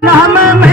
Rama